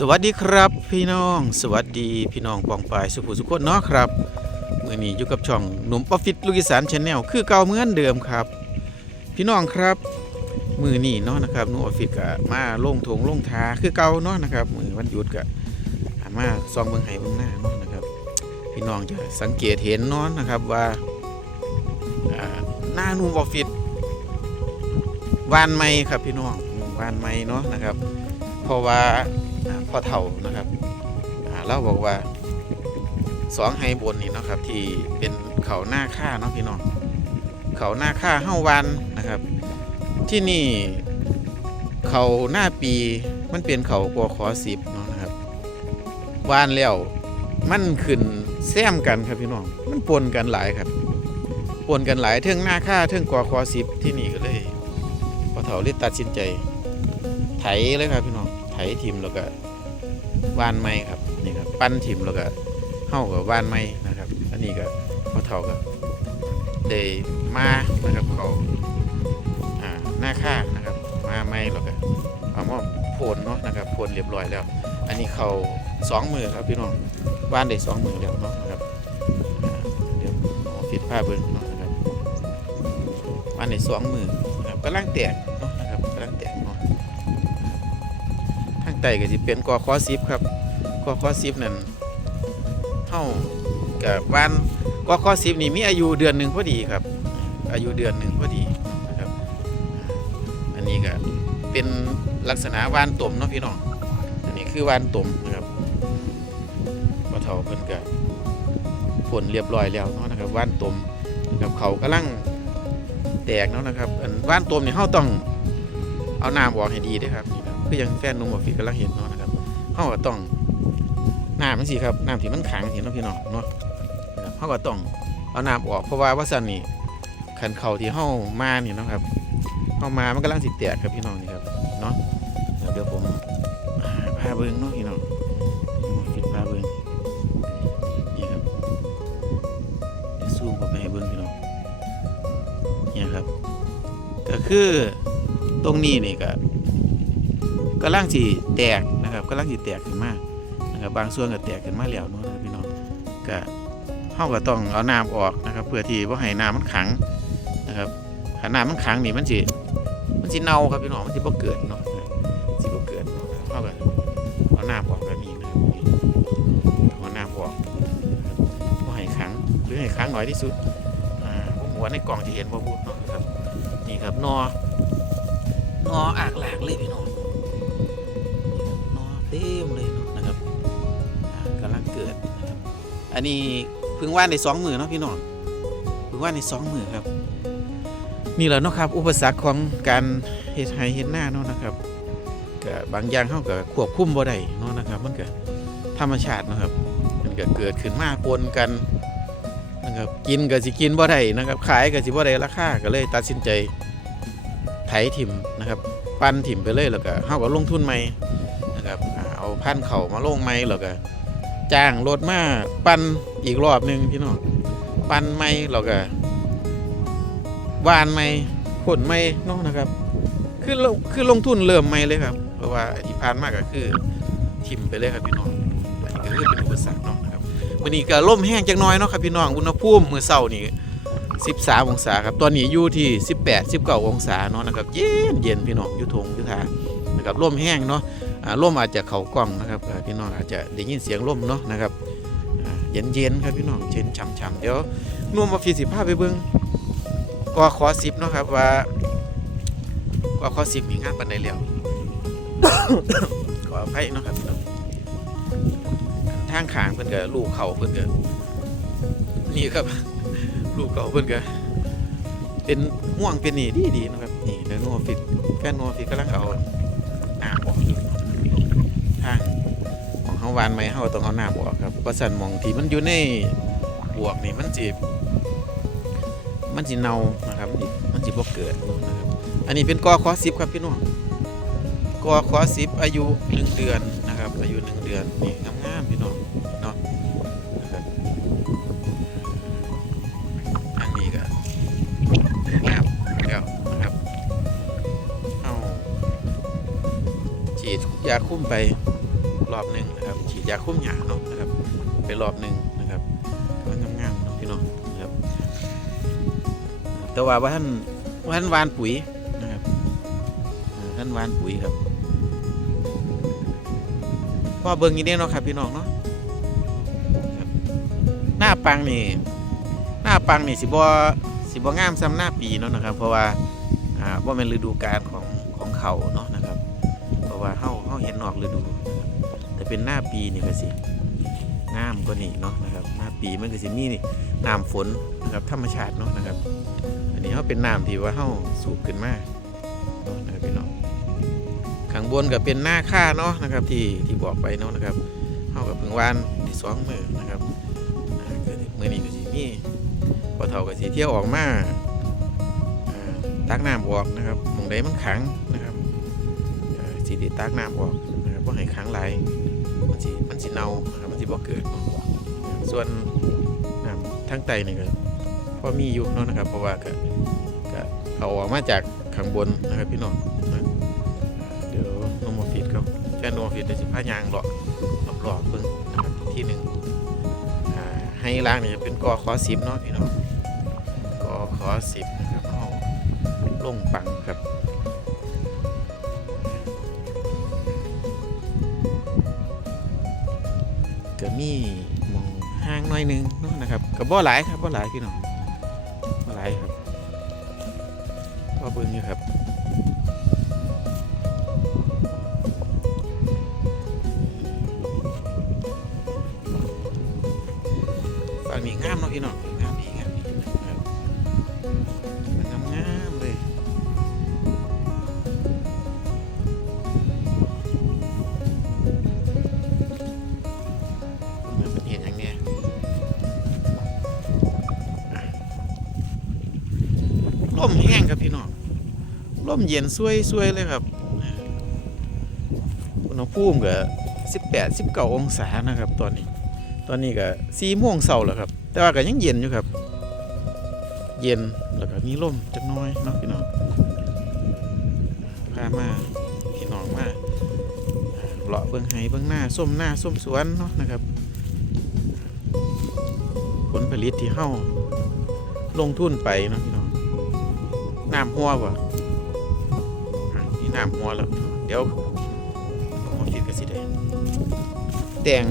สวัสดีครับพี่น้อง สวัสดีพี่น้องปองปายสุขุสุขคนเนาะครับมื่อนี้อยู่กับช่องหนุ่มออฟฟิศลูกอีสานชาแนลคือเก่าเหมือนเดิมครับ พี่น้องครับมือนี้เนาะนะครับหนุ่มออฟฟิศก็มาลงทงลงทาคือเก่าเนาะนะครับมือวันหยุดก็มาซองเมืองไห้เมืองหน้าเนาะนะครับ พี่น้องจะสังเกตเห็นเนาะนะครับว่าหน้าหนุ่มออฟฟิศวานไม้ครับพี่น้องวานไม้เนาะนะครับ เพราะว่า พ่อเฒ่านะครับอ่าบอกว่าสองไฮบนนี่นะครับ ที่เป็นเขาหน้าค่าเนาะพี่น้องเขาหน้าค่าเฮ้าวันนะครับ ที่นี่เขาหน้าปีมันเป็นเขากอขอสิบเนาะนะครับวานแล้วมันขึ้นแซมกันครับพี่น้องมันปนกันหลายครับปนกันหลายเทิงหน้าค่าเทิงกอขอสิบที่นี่ก็เลยพอเฒ่าเลยตัดสินใจไถเลยครับพี่น้อง ไถทิมแล้วก็ว่านไม้ครับนี่ครับปั้นทิมแล้วก็เข้ากับว่านไม้นะครับ อันนี้ก็พอเท่ากับได้มานะครับเขาหน้าค่านะครับ มาไม้แล้วก็เอามาโพนเนาะนะครับโพนเรียบร้อยแล้ว อันนี้เขาสองมือครับพี่น้องว่านได้สองมือแล้วเนาะนะครับเดี๋ยวเอาฟิตผ้าเบิ้งเนาะนะครับว่านได้สองมือครับกำลังแตก ต้ก็สิเป็นกอคอซิบครับกอคอซิบนั่นเท่ากับวานกอคอซิบนี่มีอายุเดือนหนึ่งพอดีครับ อายุเดือนหนึ่งพอดีนะครับ อันนี้ก็เป็นลักษณะวานต่มเนาะพี่น้องอันนี้คือวานต่มนะครับพอเทาเพิ่นก็ผลเรียบร้อยแล้วเนาะนะครับวานตมนะครับเขากำลังแตกเนาะนะครับอันวานตมนี่เฮาต้องเอาน้ำออกให้ดีด้อครับนี่ครับ คือยังแฟนนุ่มออฟฟิศกำลังเห็นเนาะนะครับเขาก็ต้องน้ำมันสิครับน้ำที่มันขังเห็นเนาะพี่น้องเนาะนะครับเขาก็ต้องเอาน้ำออกเพราะว่าว่าสันนี่ขันเข่าที่เข้ามานี่เนะครับเข้ามามันกำลังสิแตกครับพี่น้องนี่ครับเนาะเดี๋ยวผมพาเบิ้งเนาะพี่น้องออฟฟิศพาเบิ้งนี่ครับเดี๋ยวซูมเข้าไปให้เบิ้งพี่น้องเนี่ยครับ ก็คือตรงนี้นี่ก็ กำลังสิแตกนะครับกำลังสิแตกขึ้นมานะครับบางส่วนก็แตกขึ้นมาแล้วเนาะนะพี่น้องก็เฮาก็ต้องเอาน้ำออกนะครับ เพื่อที่ว่าให้น้ำมันขังนะครับถ้าน้ำมันขังนี่มันสิมันสิเน่าครับพี่น้องมันสิบ่เกิดเนาะสิบ่เกิดเนาะเฮาก็เอาน้ำออกแบบนี้นะครับเอาน้ำออกนะครับบ่ให้ขังหรือให้ขังน้อยที่สุดอ่าผมว่าในกล่องจะเห็นบ่พูดเนาะครับนี่ครับนอนออากหลากเลยพี่น้อง เต็มเลยเนาะนะครับกำลังเกิดนะครับอันนี้พิ่งว่านในสองมือเนาะพี่น้องพิ่งว่านในสองมือครับ นี่แหละเนาะครับ อุปสรรคของการเฮ็ดไห้เฮ็ดหน้าเนาะนะครับก็บางอย่างเขาก็ควบคุมบ่ได้เนาะนะครับ มันก็ธรรมชาตินะครับ มันก็เกิดขึ้นมาปนกันนะครับกินก็สิกินบ่ได้นะครับ ขายก็สิบ่ได้ราคาก็เลยตัดสินใจไถถิ่มนะครับ ปั้นถิ่มไปเลยแล้วก็เฮาก็ลงทุนใหม่ พันเข่ามาลงใหม่แล้วก็จ้างรถมาปั้นอีกรอบหนึงพี่น้องปั้นใหม่แล้วก็วานใหม่ผลใหม่เนาะนะครับ คือลงคือลงทุนเริ่มใหม่เลยครับ เพราะว่าที่ผ่านมาก็คือถิ่มไปเลยครับพี่น้องอันนี้ก็คือเป็นอุปสรรคเนาะนะครับวันนี้ก็ล่มแห้งจักน้อยเนาะครับพี่น้องอุณหภูมิมื้อเช้านี่13 องศาครับ ตอนนี้อยู่ที่ 18 19 องศาเนาะนะครับ เย็นเย็นพี่น้องอยู่ทงอยู่ทานะครับลมแห้งเนาะ อ่าลมอาจจะเข่ากล้องนะครับพี่น้องอาจจะได้ยินเสียงลมเนาะนะครับเย็นเย็นครับพี่น้องเย็นช่ำๆเดี๋ยวนุ่มมาฟีสิภาไปเบิ่งก็ขอสิบเนาะครับว่าก็ขอสิบมีงานปันใดแล้วขออภัยเนาะครับพี่น้องทางขางเพิ่นก็ลูกเขาเพิ่นก็นี่ครับลูกเขาเพิ่นก็เป็นห่วงเป็นนี่ดีดีนะครับนี่เดี๋ยวฟิตแฟนโนฟิตกำลังเอาน้ำออกอยู่ ทางของเฮาวานไหมเฮาต้องเอาน้าบวกครับปราะสันมองที่มันอยู่ในบวกนี่มันจีบมันจีเน่านะครับ มันสิมันสิบ่เกิดนะครับอันนี้เป็นกอคอสิบครับพี่น้องกอคอสิบอายุหนึ่งเดือนนะครับ อายุหนึ่งเดือนนี่งามๆพี่น้อง ฉีดยาคุ้มไปรอบหนึ่งนะครับฉีดยาคุ้มหยาเนาะนะครับ ไปรอบหนึ่งนะครับกำลังงามๆเนาะพี่น้องนะครับ แต่ว่าว่าท่านว่าท่านวานปุ๋ยนะครับท่านวานปุ๋ยครับพ่อเบิ่งอยี่เด้เนาะครับพี่น้องเนาะหน้าปังนี่หน้าปังนี่สิบ่สิบ่งามซ้ำหน้าปีเนาะนะครับ เพราะว่าอ่าว่าเป็นฤดูกาลของของเขาเนาะนะครับ เฮาเห็นนอกฤดู แต่เป็นหน้าปีนี่ก็สิงามกว่านี้เนาะนะครับหน้าปีมันก็สิมีนี่น้ำฝนนะครับธรรมชาติเนาะนะครับ อันนี้เฮาเป็นน้ำที่ว่าเฮาสูบขึ้นมาเนาะนะครับพี่น้องข้างบนก็เป็นหน้าค่าเนาะนะครับที่ที่บอกไปเนาะนะครับเฮากับเพิ่งวานที่สองมือนะครับอ่าก็มื้อนี้ก็สิมีพอเฒ่าก็สิเที่ยวออกมาอ่าตักน้ำออกนะครับมองใดมันขังนะครับ สิติตักน้ำออกนะครับว่าให้ค้างไหลมันสิมันสิเน่านะครับมันสิบ่เกิด ส่วนน้ำทั้งไตนี่ก็พอมีอยู่เนาะนะครับเพราะว่าก็ก็เอาออกมาจากข้างบนนะครับพี่น้องเดี๋ยวนโมฟิตเขาแค่นโมฟิตเดี๋ยวสิพายางหลอกรอบๆเบิ่งนะครับที่หนึ่งให้ล่างนี่จะเป็นกอคอสิบเนาะพี่น้องกอคอสิบนะครับเอาลงปังครับ มีหมองห้างหน้อยหนึงเนาะนะครับกับบ่หลายครับบ่หลายพี่น้องบ่หลายครับบ่เบิ่งอยู่ครับฝั่งนี้งามเนาะพี่น้อง มแห้งครับพี่น้องลมเย็นซวยซวยเลยครับอุณหภูมิก็สิบแปดสิบเก้าองศานะครับ ตอนนี้ ตอนนี้ก็สี่โมงเช้าแล้วครับ แต่ว่าก็ยังเย็นอยู่ครับ เย็นแล้วก็มีลมจักน้อยเนาะพี่น้องพามาพี่น้องมาเลาะเบิ้องไห้เบิ้องหน้าส้มหน้าส้มสวนเนาะนะครับ ผลผลิตที่เฮาลงทุนไปเนาะพี่ น้องน้ำหัวบ่อ่านี่น้ำหัวแล้ว เดี๋ยวผมคิดก็สิได้แต่ง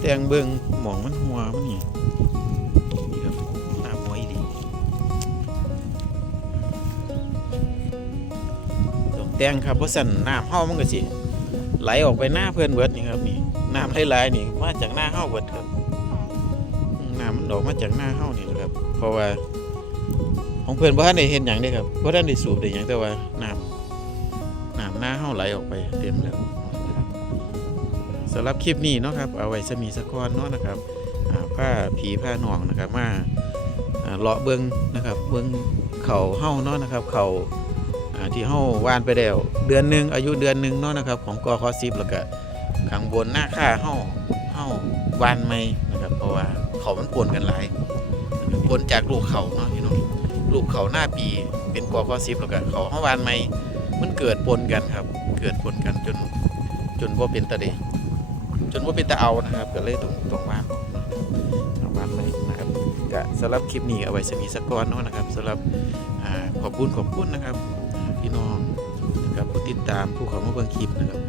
แต่งเบิงหมองมันหัวมันนี่นี่ครับน้ำหัวอีดีต้องแต่งครับเพราะสั่นน้ำเฮามันก็สิไหลออกไปหน้าเพื่อนเบิดนี่ครับนี่น้ำไหลๆนี่มาจากหน้าเฮาเบิดครับอืมน้ำมันออกมาจากหน้าเฮานี่แหละครับ เพราะว่า ของเพื่อนบ่ทันได้เห็นหยังเด้ครับบ่ทันได้สูบได้หยังแต่ว่าน้ำน้ำหน้าเฮาไหลออกไปเต็มแล้วสำหรับคลิปนี้เนาะครับเอาไว้สมีสะกอนเนาะนะครับผ้าผีผ้าหนองนะครับมาเลาะเบิงนะครับเบิงเขาเฮ้าเนาะนะครับ เขาอ่าที่เฮ้าว่านไปแล้วเดือนหนึ่งอายุเดือนหนึ่งเนาะนะครับ ของกอคอซิบแล้วก็ข้างบนหน้าค่าเฮ้าเฮ้าว่านไม่นะครับเพราะว่าเขามันปนกันหลายปนจากลูกเขาเนาะพี่น้อง ลูกเขาหน้าปีเป็นกอคอซิบแล้วก็เขาเฮ้าวานไม่มันเกิดปนกันครับ เกิดปนกันจนจนว่าเป็นตะเดจนว่าเป็นตะเอานะครับก็เลยต้องต้องวางต้องวางเลยนะครับก็สำหรับคลิปนี้เอาไว้สมีสกอนเนาะนะครับสำหรับอขอบคุณขอบคุณนะครับพี่น้องนะครับผู้ติดตามผู้เขามาเบิ่งคลิปนะครับ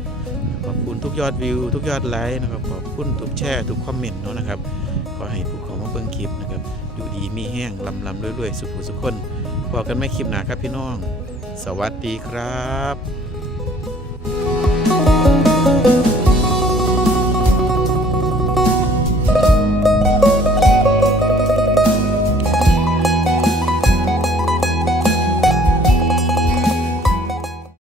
ขอบคุณทุกยอดวิว ทุกยอดไลค์นะครับขอบคุณทุกแชร์ทุกคอมเมนต์เนาะนะครับขอให้ผู้เขามาเบิ่งคลิปนะครับ อยู่ดีมีแห้งลำลำรวยๆ สุขุสุขคนพอกันไม่คลิปหนาครับพี่น้อง สวัสดีครับ